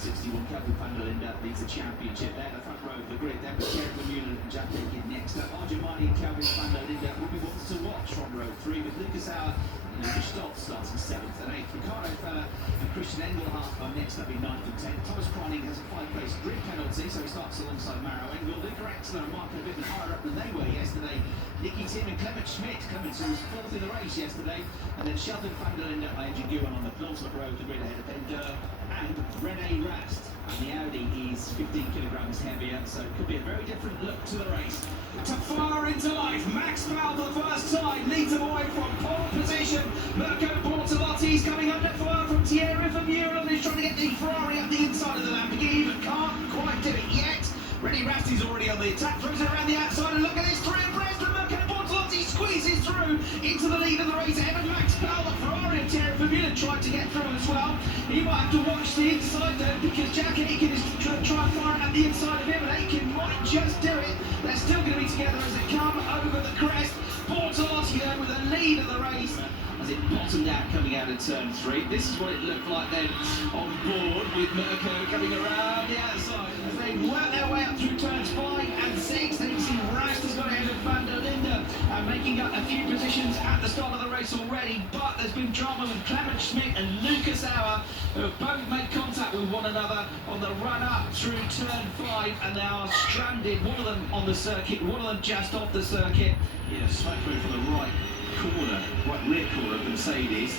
161. Kelvin van der Linde leads the championship there. The front row of the grid then with Thierry Vermeulen and Jack Aitken next up. Arjamani and Kelvin van der Linde will be ones to watch from row 3 with Lucas Auer and Lucas Stoltz starting 7th and 8th. Ricardo Feller and Christian Engelhardt are next up in 9th and 10th. Thomas Preining has a 5-place grid penalty, so he starts alongside Maro Engel. Luca Axler and Marco Wittmann higher up than they were yesterday. Nicky Tim and Clement Schmidt coming to his 4th in the race yesterday. And then Sheldon van der Linde and Adrian Guan on the penultimate row of the grid ahead of Ben Durr and Rene Rast. And the Audi is 15 kilograms heavier, so it could be a very different look to the race. To far into life, Max Powell for the first time leads them away from pole position. Mirko Bortolotti's coming under fire from Thierry Vermeulen, who's trying to get the Ferrari up the inside of the Lamborghini, but can't quite do it yet. Rene Rast is already on the attack, throws it around the outside, and look at this, 3 abreast, and Mirko Bortolotti squeezes through into the lead of the race ahead of Max Powell. The Ferrari of Thierry Vermeulen tried to get through as well. He might have to watch the inside though, because Jack Aitken is trying to fire at the inside of him, and Aitken might just do it. They're still going to be together as they come over the crest. Bortolotti though with the lead of the race as it bottomed out coming out of turn 3. This is what it looked like then on board with Mirko coming around the outside as they work their way up through turns 5 and 6. Then you see Rast has got ahead of van der Linde making up a few positions at the start of the race already, but there's been drama with Clement Schmidt and Lucas Auer, who have both made contact with one another on the run up through turn 5 and they are stranded, one of them on the circuit, one of them just off the circuit. Yeah, smoke move from the right corner, right rear corner of the Mercedes.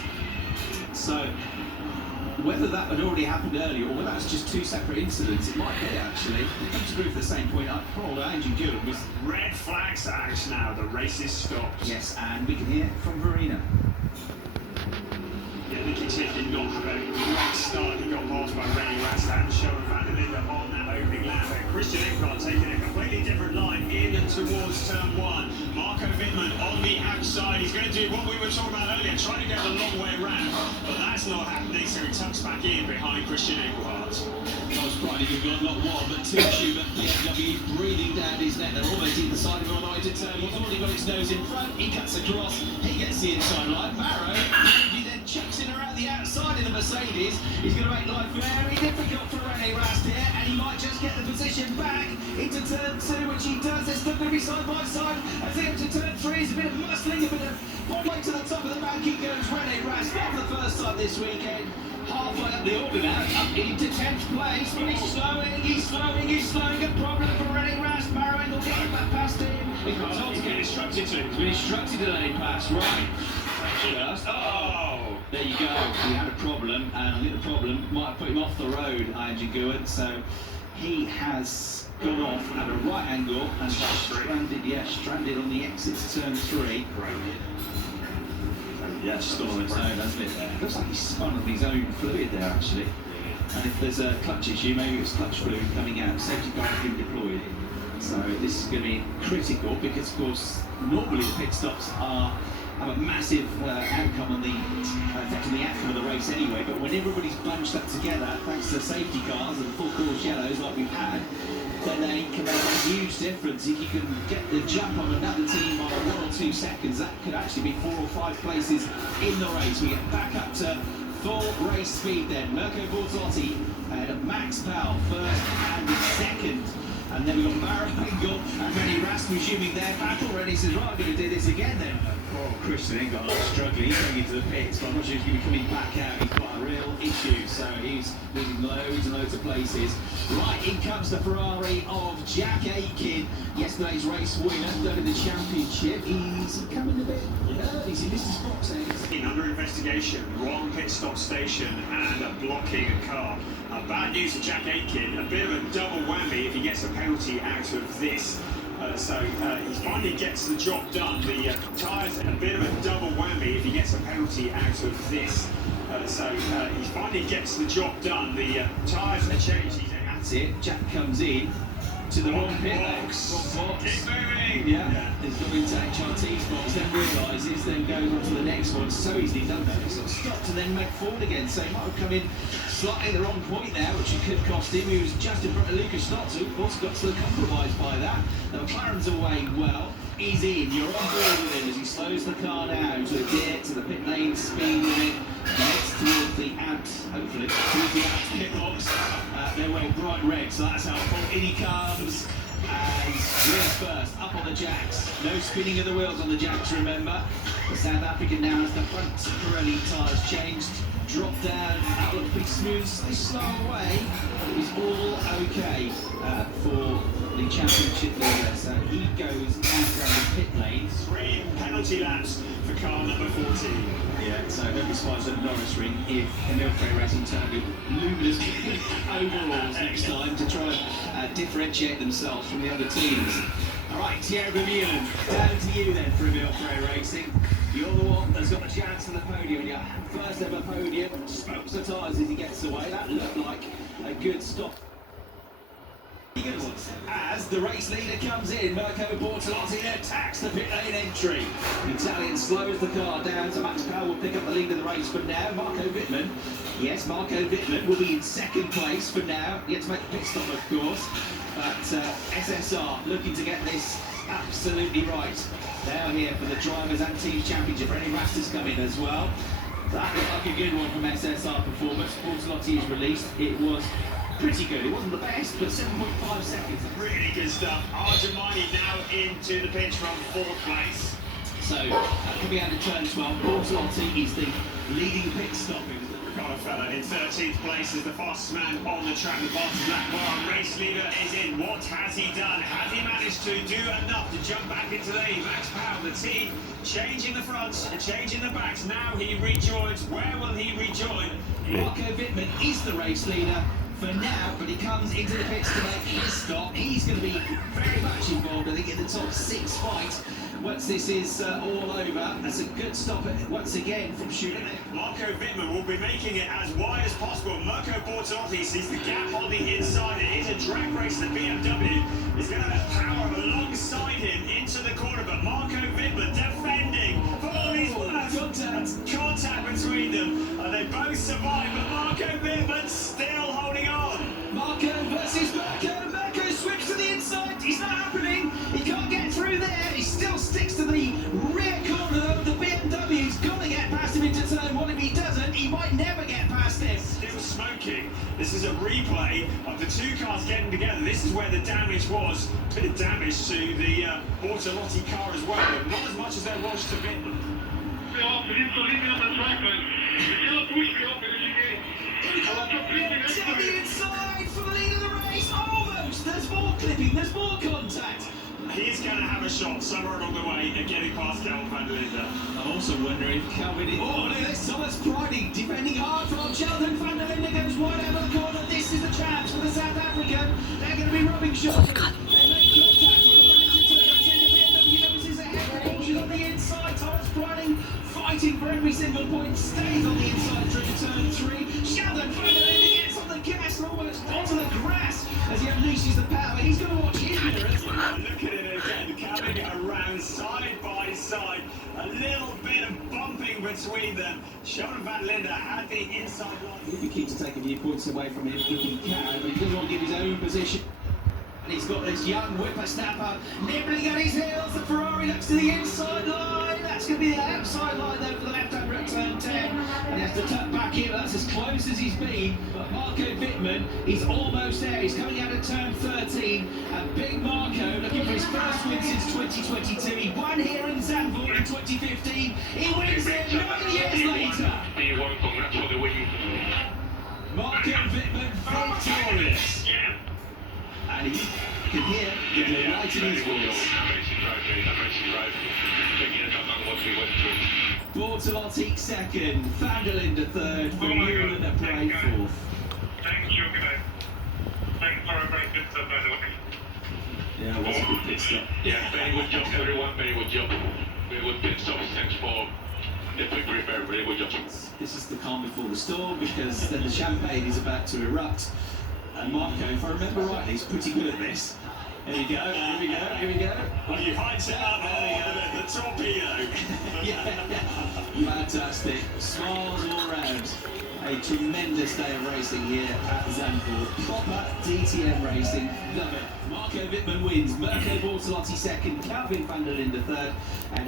So whether that had already happened earlier or whether that's just 2 separate incidents, it might be actually. It comes to prove the same point. Poor old Andrew Guan was... Red flags act now, the race is stopped. Yes, and we can hear from Verena. Yeah, Nicky Tim did not have a great start. He got passed by Rene Rast and Sheldon van der Linde on that opening lap. Christian Engelhardt taking a completely different line in and towards turn 1. Marco Wittmann on the outside. He's going to do what we were talking about earlier, trying to go the long way round, but that's not happening, so he tucks back in behind Christian Engelhardt. Thomas Preining who've got not 1 but 2 Schubert BMW breathing down his neck. They're almost either side of him on the way to turn. He's already got his nose in front. He cuts across. He gets the inside line. Maro, he then chucks it around the outside of the Mercedes. He's going to make life very difficult for Rene Rast here, and he might just get the position back into turn 2, which he does. They're still going to be side by side. As they enter turn 3, it's a bit of muscling, a bit of one way to the top of the bank. He goes Rene Rast, not for the first time this weekend. Halfway up the order now, up into 10th place, but he's slowing. A problem for Rene Rast. Maro Engel getting back past him. He's been instructed to. He's been instructed to let him pass, right. Just, there you go. He had a problem, and I think the problem might have put him off the road, Andrew Guan. So he has gone off at a right angle and stranded on the exit to turn 3. Yeah, it's just on its own, hasn't it? Looks like he's spun on his own fluid there, actually. And if there's a clutch issue, maybe it's clutch fluid coming out. Safety car has been deployed. So this is going to be critical because, of course, normally the pit stops have a massive outcome on the effect on the outcome of the race anyway. But when everybody's bunched up together, thanks to the safety cars and the full course yellows like we've had, then they can make a huge difference. If you can get the jump on another team by 1 or 2 seconds, that could actually be 4 or 5 places in the race. We get back up to full race speed then. Mirko Bortolotti ahead of Max Powell, first and second. And then we've got Maro Engel and Rene Rast resuming their battle. Rene says, right, I'm going to do this again then. Oh, Christian Engelhardt struggling. He's going into the pits, but I'm not sure he's going to be coming back out. He's got a real issue, so he's losing loads and loads of places. Right, in comes the Ferrari of Jack Aitken, yesterday's race winner, third in the championship. He's coming a bit early. He missed his box eggs. Under investigation, wrong pit stop station and blocking a car. Bad news for Jack Aitken, a bit of a double whammy if he gets a penalty out of this. He finally gets the job done. The tyres, a bit of a double whammy if he gets a penalty out of this. He finally gets the job done. The tyres are changed. That's it. Jack comes in to the wrong pit box. Wrong box. Keep moving. Yeah. He's gone into HRT's box, then realises, then goes on to the next one. So easily done that. He's sort of stopped and then make forward again. So he might have come in slightly at the wrong point there, which could cost him. He was just in front of Lucas Stoltz, who of course got to the compromise by that. The McLaren's away well. He's in. You're on board with him as he slows the car down to adhere to the pit lane speed limit. Next towards the ant, hopefully, towards the ant pit box. They're wearing bright red, so that's helpful. In he comes, and wheels first, up on the jacks. No spinning of the wheels on the jacks, remember. The South African now has the front Pirelli tyres changed. Drop down, that looked pretty smooth, slightly slow away, but it was all okay for the championship leader. So he goes out around the pit lane. 3 penalty laps for car number 14. Yeah, so don't be surprised at the Norris ring if Emil Frey Racing turn with luminous overalls next time to try and differentiate themselves from the other teams. All right, Thierry Vermeulen, down to you then for Emil Frey Racing. You're the one that's got a chance for the podium. Your first ever podium. Smokes the tyres as he gets away. That looked like a good stop. As the race leader comes in, Mirko Bortolotti attacks the pit lane entry. The Italian slows the car down, so Max Powell will pick up the lead of the race for now. Marco Wittmann, yes, Marco Wittmann will be in second place for now. He had to make a pit stop, of course, but SSR looking to get this absolutely right. They're here for the Drivers and Teams Championship. René Rast has come in as well. That looked like a good one from SSR Performance. Bortolotti is released. It was pretty good. It wasn't the best, but 7.5 seconds. Really good stuff. Arjamani now into the pits from 4th place. So, coming out of turn 12, Bortolotti is the leading pit stop. Ricardo Feller in 13th place is the fastest man on the track. The fastest lap bar race leader is in. What has he done? Has he managed to do enough to jump back into the lead? Max Powell, the team, changing the fronts and changing the backs. Now he rejoins. Where will he rejoin? Marco Wittmann is the race leader for now, but he comes into the pits to make his stop. He's going to be very much involved, I think, in the top 6 fight once this is all over. That's a good stop once again from Schulin. Marco Wittmann will be making it as wide as possible. Mirko Bortolotti sees the gap on the inside. It is a drag race. The BMW is going to have power alongside him into the corner, but Marco Wittmann defending. Contact between them. They both survive, but Marco Wittmann still holding on. Marco versus Mirko. Mirko switched to the inside. It's not happening. He can't get through there. He still sticks to the rear corner of the BMW. He's got to get past him into turn 1. If he doesn't, he might never get past him. Still smoking. This is a replay of the 2 cars getting together. This is where the damage was. A bit of damage to the Bortolotti car as well, but not as much as there was to Wittmann. On the track, To the inside for the lead of the race. Almost. There's more clipping. There's more contact. He's going to have a shot somewhere along the way at getting past Kelvin van der Linde. I'm also wondering if Kelvin is... Oh, look at this. Thomas Priding defending hard from Sheldon van der Linde goes wide out of the corner. This is the chance for the South African. They're going to be rubbing shoulders. They make contact on the run into turn 10. The BMW is ahead. Caution on the inside. Thomas Priding fighting for every single point. Stays on the inside through to turn 3. Sheldon van der Linde gets on the gas and almost onto the grass as he unleashes the power. He's going to watch his mirrors. Look at it again, coming around side by side. A little bit of bumping between them. Sheldon van der Linde had the inside line. He'll be keen to take a few points away from him if he can, but he doesn't want to give his own position. And he's got this young whippersnapper nibbling at his heels. The Ferrari looks to the inside line. That's going to be the outside line though for the left-hander at turn 10. And he has to tuck back in. That's as close as he's been. But Marco Wittmann, he's almost there. He's coming out of turn 13. And Big Marco looking for his first win since 2022. He won here in Zandvoort in 2015. He wins it 9 years later. congrats for the win. Marco Wittmann victorious. And you can hear the delight in his voice. Amazing drive. Taking into account what we went through. Bortolotti second, van der Linde third, Vermeulen at Bray fourth. Thank you, guys. Thanks for a very good stuff, by the way. Yeah, it was a good pit stop. Yeah, very good job, everyone. Very good job. Very good pit stop. Thanks for the quick repair. Very good job. This is the calm before the storm because then the champagne is about to erupt. And Marco, if I remember rightly, is pretty good at this. Here we go, here we go, here we go. Well, he hides it up the torpedo. Fantastic. Smiles all round. A tremendous day of racing here at Zandvoort. Proper DTM racing. Love it. Marco Wittmann wins. Mirko Bortolotti second. Kelvin van der Linde third. And